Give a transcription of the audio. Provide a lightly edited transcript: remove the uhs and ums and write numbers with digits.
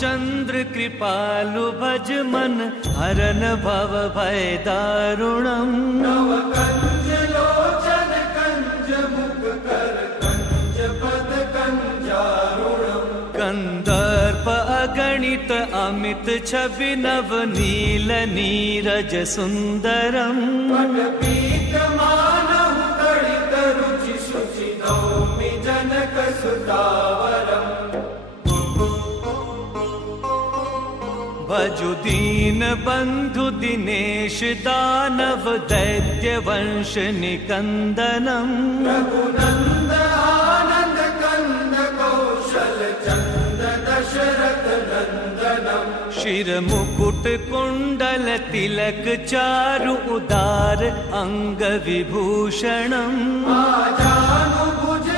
रामचंद्र कृपालु भज मन हरन भव भय दारुणम् नव कंज लोचन कंज मुख कर कंज पद कंजारुणम् कंदर्प अगणित अमित छवि नव नील नीरज सुंदरम् पटपीत मानहु तड़ित रुचि शुचि नौमि जनक सुतावरम् भजु दीन बंधु दिनेश दानव दैत्य वंश निकंदनम् रघुनंद आनंद कंद कौशल चंद दशरथ नंदनम् शिर मुकुट कुंडल तिलक चारु उदार अंग विभूषणम् आजानु भुज